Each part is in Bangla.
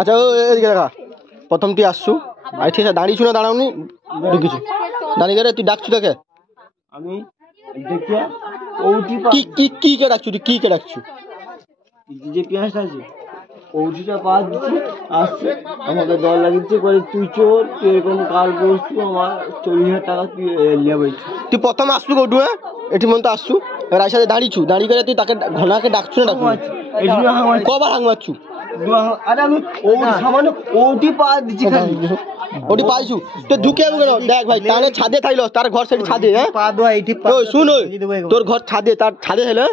আচ্ছা এদিকে দেখা প্রথম তুই আসছু আর ঠিক আছে দাঁড়িয়েছু না দাঁড়াওনি ঢুকিছু দাঁড়িয়ে গেলে তুই ডাকছু দেখে আমি দেখিয়া ওটি কি কি কি কে ডাকছু তুই কি কে ডাকছু যে পেঁয়াজটা আছে ওটিটা পা দিচ্ছি আসছে আমাকে দল লাগিয়েছে করে তুই চোর তুই এরকম কাল বসছু আমার 40,000 টাকা তুই লিয়া বলছি তুই প্রথম আসছু কোটু এটি মন তো আসছু এর সাথে দাঁড়িয়েছু দাঁড়িয়ে গেলে তুই তাকে ঘনাকে ডাকছু না ডাকছু কবার হাং মারছু আরে আমি সামান্য ওটি পা দিচ্ছি ওটি পাইছু তো ঢুকে যাবো কেন দেখ ভাই তাহলে ছাদে থাইলো তার ঘর সেটি ছাদে হ্যাঁ পা দোয়া এইটি শুন তোর ঘর ছাদে তার ছাদে হেলে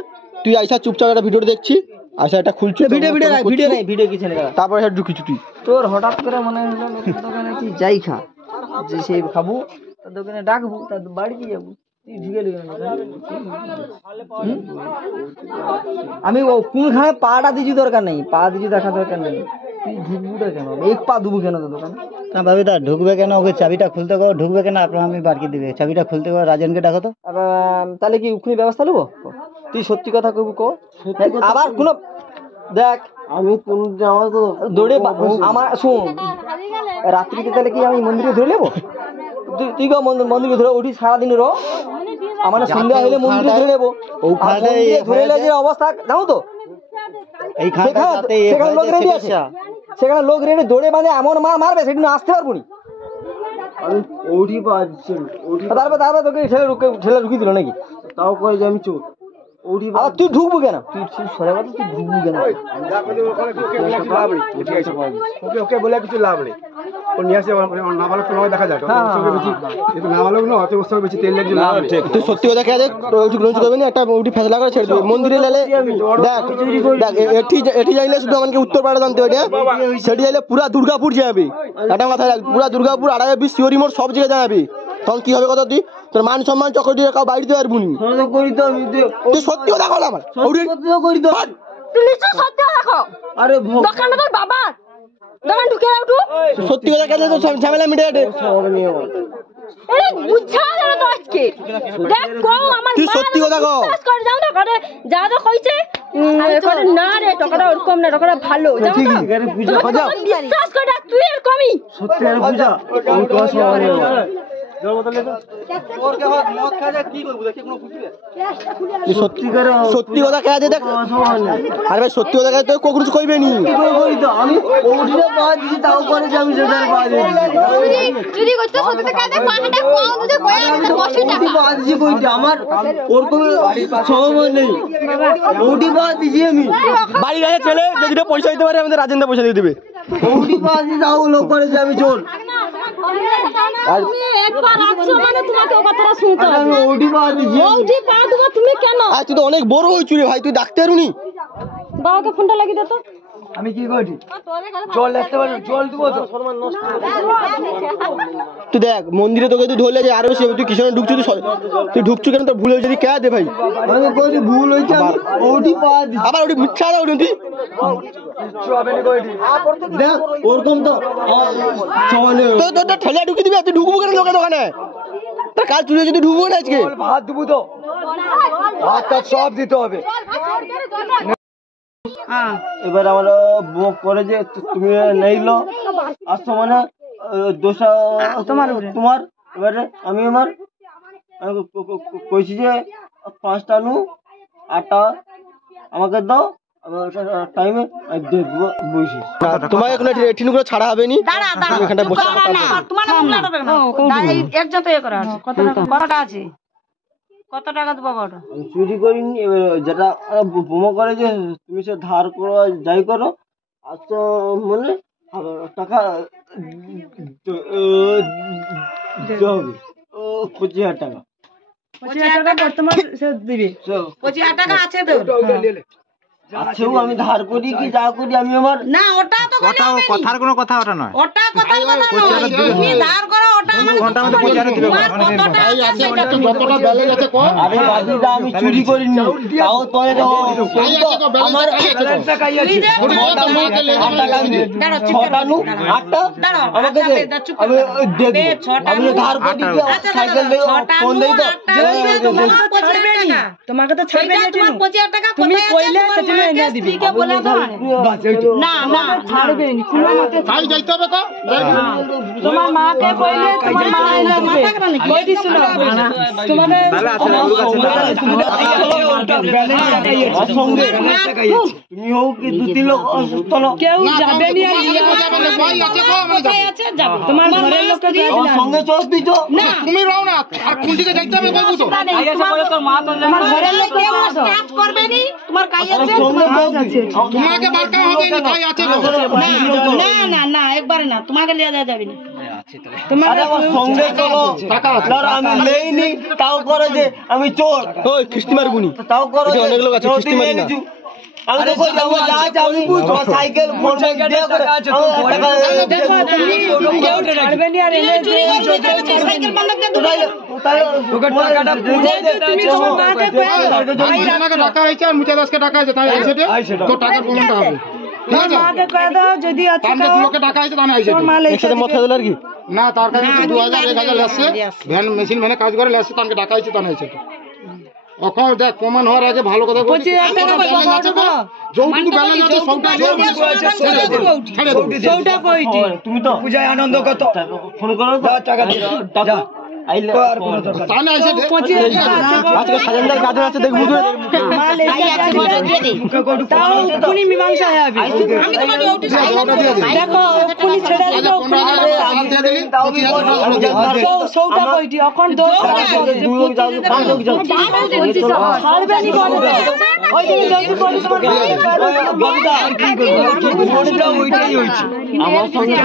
তুই আইসা চুপচাপ একটা ভিডিও দেখছি আচ্ছা এটা খুলছু ভিডিও নাই ভিডিও কিছু নেই তারপরে এটা ঢুকিছু তুই তোর হঠাৎ করে মনে হলো দোকানে কি যাই খা যে সেই খাবো তার দোকানে ডাকবো তার বাড়িতে যাবো আমি কোনখানে পাটা দিচ্ছি দরকার নেই পা দিচ্ছি দেখা দরকার নেই তুই ঢুকবুটা কেন এক পা দেবো কেন তোর দোকানে ভাবি তা ঢুকবে কেন ওকে চাবিটা খুলতে গো ঢুকবে কেন আপনার আমি বাড়ি দিবে চাবিটা খুলতে গো রাজনকে ডাকো তো তাহলে কি উখনি ব্যবস্থা নেবো তুই সত্যি কথা কবি কো আবার কোনো দেখ আমি কোন আমার তো দৌড়ে আমার শোন রাত্রিতে তাহলে কি আমি মন্দিরে ধরে নেবো তুই মন্দিরে ধরে উঠি সারাদিন রো আমার সন্ধ্যা হলে মন্দিরে ধরে নেবো ধরে এলে যে অবস্থা জানো তো সেখানে লোক রেডি আছে সেখানে লোক রেডি দৌড়ে বাঁধে এমন মারবে সেদিন আসতে পারবো নি তারপর তোকে ঠেলে ঢুকিয়ে দিল নাকি তাও কয়ে যে আমি চোর তুই ঢুকবো কেন তুই সরে কথা তুই ঢুকবো কেন ওকে বলে কিছু লাভ নেই ও নিয়ে আসে নাবালক কোনো দেখা যায় কিন্তু নাবালক না অত বছর বেশি তেল লেগে লাভ নেই তুই সত্যি কথা কে দেখ রোজ করবি না একটা উঠি ফেসলা করে ছেড়ে দেবে মন্দিরে লেলে দেখ এটি যাইলে শুধু আমাকে উত্তরপাড়া জানতে হবে সেটি যাইলে পুরা দুর্গাপুর যাবে একটা মাথায় রাখ পুরা দুর্গাপুর 2.5 শিওরি মোড় সব জায়গায় যাবি তখন কি হবে কথা তুই তোর মান সম্মান চক্র দিয়ে কাউ বাড়িতে পারবো নি তুই সত্যি কথা বল আমার আরে দোকানটা তোর বাবার দোকান ঢুকে যাও তুই সত্যি কথা কেন তো ঝামেলা মিটে দে এই বুঝা গেল তো আজকে দেখ কো আমার তুই সত্যি কথা কও করে যাও না করে যা তো কইছে করে না রে টাকাটা ওরকম না টাকাটা ভালো যাও ঠিক আছে বুঝা বাজাও বিশ্বাস করে তুই এরকমই সত্যি আর বুঝা ওই কথা শুনে সত্যি কথা কে আছে দেখ আরে ভাই সত্যি কথা তো কোকুরুচ কইবে নি আমি ওটিটা পা দিছি তাও করে যে আমি সেটার পা দিছি চুরি করতে সত্যি কথা কে পাটা কম বুঝে বয়া আমাদের 80 টাকা পা দিছি কইতে আমার ওর কোনো সময় নেই ওটি পা দিছি আমি বাড়ি গেলে ছেলে যদি পয়সা দিতে পারে আমাদের রাজেন্দ্র পয়সা দিয়ে দিবে ওটি পা দিছি তাও লোক করে যে আমি চোর আর তুমি একবার আসছো মানে তোমাকে ও কথাটা শুনতে হবে আমি ওটি পা দিছি ওটি পা দেব তুমি কেন আজ তুই তো অনেক বড় হইছু রে ভাই তুই ডাকতে পারুনি বাবাকে ফোনটা লাগিয়ে দে তো আমি কি করি জল লাগতে পারি জল দিব তো তুই দেখ মন্দিরে তোকে তুই ঢোলে যে আরো বেশি তুই কিষানে ঢুকছিস তুই ঢুকছু কেন তোর ভুল হয়েছে যদি কে দে ভাই আমি কইছি ভুল হইছে ওটি পা দিছি আবার ওটি মিথ্যা দাও তুই দেখ ওরকম তো তো ঠেলে ঢুকি দিবি তুই ঢুকবো কেন লোকের দোকানে তা কাল চুরি যদি ঢুকবো না আজকে ভাত দিব তো ভাতটা সব দিতে হবে এবার আমরা বুক করে যে তুমি নেইলো আসছো মানে দোষা তোমার এবারে আমি আমার কইছি যে 5টা নু 8টা আমাকে দাও, টাইমে দেখবো বুঝিস। তোমাকে কোনো রেটিনগুলো ছাড়া হবে নি, তুমি এখানটা বসে কত টাকা দেবো ওটা? চুরি করিনি, এবার যেটা বোমা করে যে তুমি সে ধার করো যাই করো, আর তো মানে টাকা দিতে হবে 25,000 টাকা। 25,000 টাকা বর্তমান সে দিবে। 25,000 টাকা আছে তো? আছেও, আমি ধার করি কি যা করি আমি আমার না ওটা তো কথার কোনো কথা ওটা নয়। ওটা কথার কথা নয়, তুমি ধার করো ওটা আমার ঘন্টা মধ্যে 25,000 দিবে। যতটা ব্যালেন্স আছে কো। আরে বাদিদা আমি চুরি করিনি, তাও তোরে আমার টাকাই আছে। ছটা নু 8টা আমাকে দে, আমি দেখবো আমি ধার করি কি সাইকেল দেই ফোন দেই তো তোমাকে তো ছাড়বে না। তোমার 25,000 টাকা তুমি কইলে সেটা এনে দিবি কে বলে দাও না না ছাড়বে না, কোনো মতে তাই যাইতে হবে কো। তোমার মাকে কইলে তোমার মা এনে দিবে। কই দিছিল তোমাকে তাহলে আছে সঙ্গে তুমি হোক কি দুটি লোক অসুস্থ লোক কেউ যাবে না, ভাই আছে কো আমরা যাব। আছে যাব তোমার ঘরের লোককে দিয়ে দিলাম। সঙ্গে চোস দিছো না তুমি রাও না, আর কোন দিকে যাইতে হবে কইবো তো। তোমার ঘরের লোক কেউ কাজ করবে নি, তোমার কাজ আছে তোমাকে বারকা হবে না, তাই আছে গো। না না না একবারে না, তোমাকে লিয়ে যাবে না। আরে আমার সঙ্গে চলো টাকা আমি নেইনি, তাও করে যে আমি চোর, ওই খিস্তি মারবুনি, তাও করে এখানে অনেক লোক আছে, খিস্তি মারি না। আমি তো কই যাবো যা চাবি তোমার সাইকেল ফোন দিয়ে করে টাকা দেখো তুমি কেউ ছাড়বে নি আর এনে সাইকেল বন্ধ করে তোকে টাকাটা পুরো তুমি তোমার মাকে কই আপনাকে টাকা হইছে আর মুচা দাসকে টাকা হইছে, তাই আইছে তো টাকার প্রমাণটা হবে। ঠিক আছে, মাকে কই দাও যদি আছে আমরা দুলোকে টাকা হইছে তাই আইছে একসাথে মদ খেয়ে দিল আর কি। না, তার কাছে 2000 1000 লাগছে, ভ্যান মেশিন ভ্যানে কাজ করে লাগছে, তাকে টাকা হইছে তাই আইছে। ওখানে দেখ প্রমাণ হওয়ার আগে ভালো কথা বলি, যৌটুকু ব্যালেন্স আছে সবটা ছেড়ে দাও। সৌটা কইটি তুমি তো পূজায় আনন্দ কত ফোন করো টাকা দাও আইলে আর কোনো দরকার তাহলে আইছে দে। আজকে সাজানদার কাজ আছে দেখবো তো। মাল এসে দিয়ে দে তাও কোনি মীমাংসা হবে। আমি তোমাকে ওটি দেখো কোনি ছেড়ে দিও 15,000 দিয়ে দিলি 25,000 সৌটা কইটি এখন দোষ ছাড়বে নি বলবে ওই দিন জলদি করে তোমার ওইটাই হইছে আমার সঙ্গে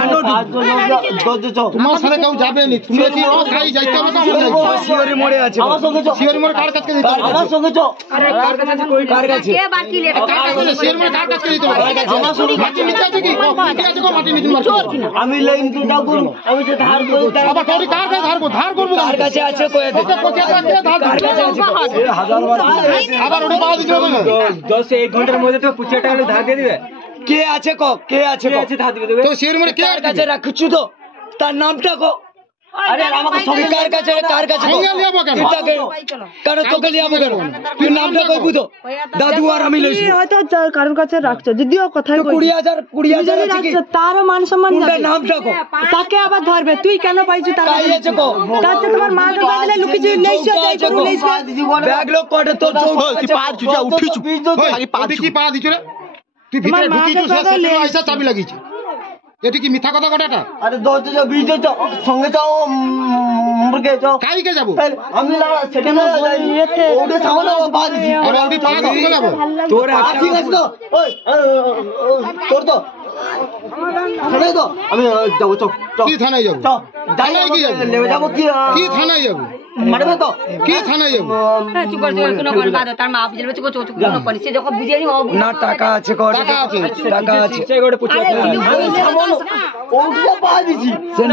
তোমার সাথে কেউ যাবে নি, তুমি কি ও খাই যাইতে হবে তো আমরা যাইবো। শিওরি মোড়ে আছে আমার সঙ্গে শিওরি মোড় কার কাছে দিতে হবে? আমার সঙ্গে কার কাছে শিওরি মোড় কার কাছে দিতে হবে? আমার সঙ্গে মাটি নিতে আছে কি ঠিক আছে, মাটি নিতে মার আমি লাইন তো দাও করব, আমি যে ধার করি আবার তোর কার কাছে ধার করব, কার কাছে আছে কই ওকে 25,000 টাকা ধার কার কাছে আছে 1000 বার আবার ওটা পাওয়া দিতে হবে না। 1 ঘন্টার মধ্যে তো 25 টাকা ধার দিয়ে দিবে। কে আছে কো কে আছে ধার দিবে তো শিওরি মোড় কে কার কাছে রাখছু তো তার নামটা কো। আরে আমাকে সঙ্গে কার কাছে সঙ্গে লিয়াবো কেন? কারণ তোকে লিয়াবো কেন? তুই নামটা কইবু তো দাদু আর আমি লইছি হয়তো কারোর কাছে রাখছো যদিও কথাই 20,000 আছে কি তার মান সম্মান কোনটা নামটা কো তাকে আবার ধরবে তুই কেন পাইছো তার কাই আছে কো তাতে তোমার মা কে বদলে লুকিয়ে লেইছো তাই করু লেইছো ব্যাগ লোক কোটে তোর তুই পা জুজা উঠিছু খালি পা তুই কি পা দিছ রে? তুই ভিতরে ঢুকিছু সে আইসা চাবি লাগিয়েছে, এটি কি মিথ্যা কথা কথাটা? আরে 10 20 সঙ্গে যাও মুরগে যাও কাইকে যাব? আমি না সেটা না ওটা সামনে পা দিছি আরে ওটি পা দিতে যাব তোর ঠিক আছে তো ওই তোর তো থানায় তো আমি যাবো চক কি থানায় যাব? থানায় কি নেমে যাবো কি কি থানায় যাব? মারবে তো কি থানায় যাব? চুপ করে কোনো কোন বাদ তার মা বুঝে চুপ চুপ কোনো কোন সে যখন বুঝিয়ে নি না টাকা আছে কো টাকা আছে টাকা আছে ওটা পা দিছি সে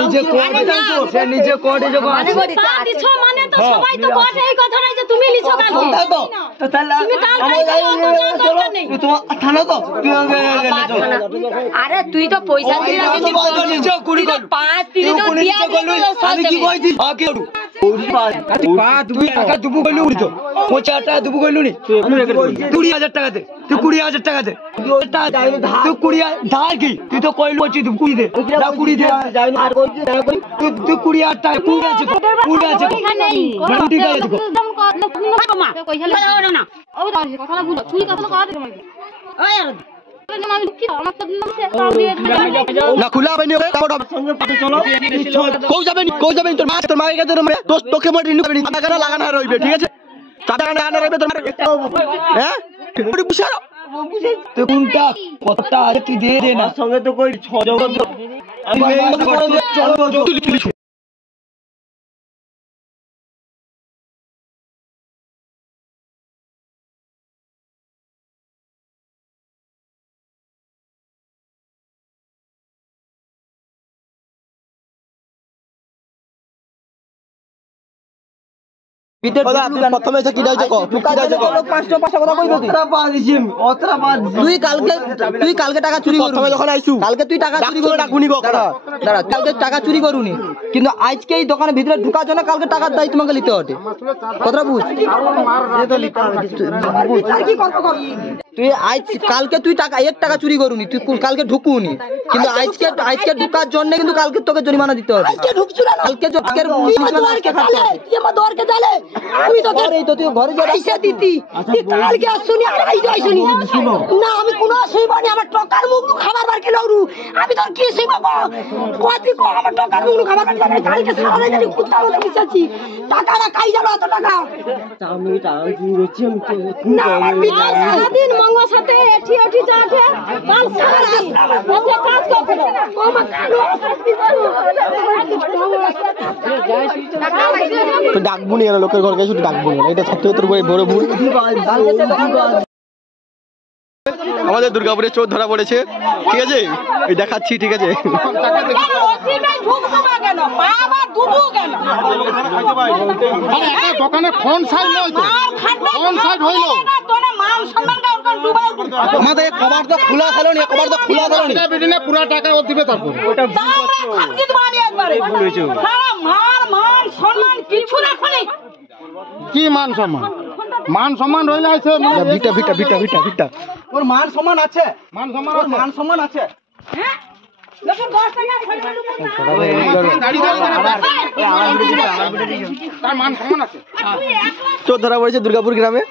নিজে কোর্টে যখন মানে পা দিছো মানে তো সবাই তো কোটে এই কথা নাই যে তুমি লিছো কেন তো তাহলে তুমি কাল খাইছো অত দরকার নেই তোমার থানা তো আরে তুই তো পয়সা দিলি কিন্তু নিজে কুড়ি কর 5 দিলি তো দিয়া আমি কি কইছি আগে পা দুবি টাকা দুবু কইলু উড়তো 50 টাকা দুবু কইলু নি 20,000 টাকা দে তুই 20,000 টাকা দে তুই 20 ধার কি তুই তো কইলু আছে তুই কুড়ি দে না কুড়ি দে আর তুই 20,000 টাকা কুড়ি আছে কুড়ি আছে ঠিক আছে না খুলা হবে নি কৌ যাবেন তোর মায়ের কাছে তোকে মোট রিনিউ করবি টাকা লাগানো রইবে ঠিক আছে টাকা লাগানো রইবে তোর হ্যাঁ বুঝারো তুই কোনটা কতটা আছে তুই দিয়ে দে না সঙ্গে তো কই 6 জগৎ প্রথমে কি হয়েছে তুই কালকে টাকা চুরি করবি যখন আইসু কালকে তুই টাকা চুরি করে ডাকুনি দাঁড়া কালকে টাকা চুরি করুনি কিন্তু আজকে এই দোকানের ভিতরে ঢুকার জন্য কালকে টাকার দায়িত্ব তোমাকে নিতে হবে কথাটা বুঝ তুই আজ কালকে তুই টাকা 1 টাকা চুরি করুনি তুই কালকে ঢুকুনি কিন্তু আজকে ঢুকার জন্য কিন্তু কালকে তোকে জরিমানা দিতে হবে কালকে আমি তো এই তো তুই ঘরে যা পয়সা দিতি তুই কালকে আসুনি আর আইজ আইসুনি না আমি কোনো শুইবানি আমার টাকার মুখ খাবার বার কেন রু আমি তোর কি শুইব কতি কো আমার টাকার মুখ খাবার বার কেন কালকে সারা জানি কুত্তা মতো বিছাছি টাকা না কাই জানো এত টাকা আমি টাকা চুরি করছি না আমার বিচার সারাদিন মঙ্গল সাথে এঠি ওঠি যাঠে কাল সারা ওকে কাজ করতে ও মা কালো তো ডাকবো নি লোকের ঘর গেছে ডাকবো না এটা সত্যি তোর বড় ভুল আমাদের দুর্গাপুরে চোর ধরা পড়েছে ঠিক আছে এই দেখাচ্ছি ঠিক আছে দোকানে ফোন সাইড নয় তো ফোন সাইড হইল আমাদের কভার তো খোলা হলো নি কভার তো খোলা হলো নি বিডিনে পুরো টাকা ও দিবে তারপর ওটা কি মান সম্মান মান সম্মান রইলে আছে ভিটা ভিটা ভিটা ভিটা ভিটা ওর মান সম্মান আছে মান সম্মান আছে মান সম্মান আছে চোর ধরা পড়েছে দুর্গাপুর গ্রামে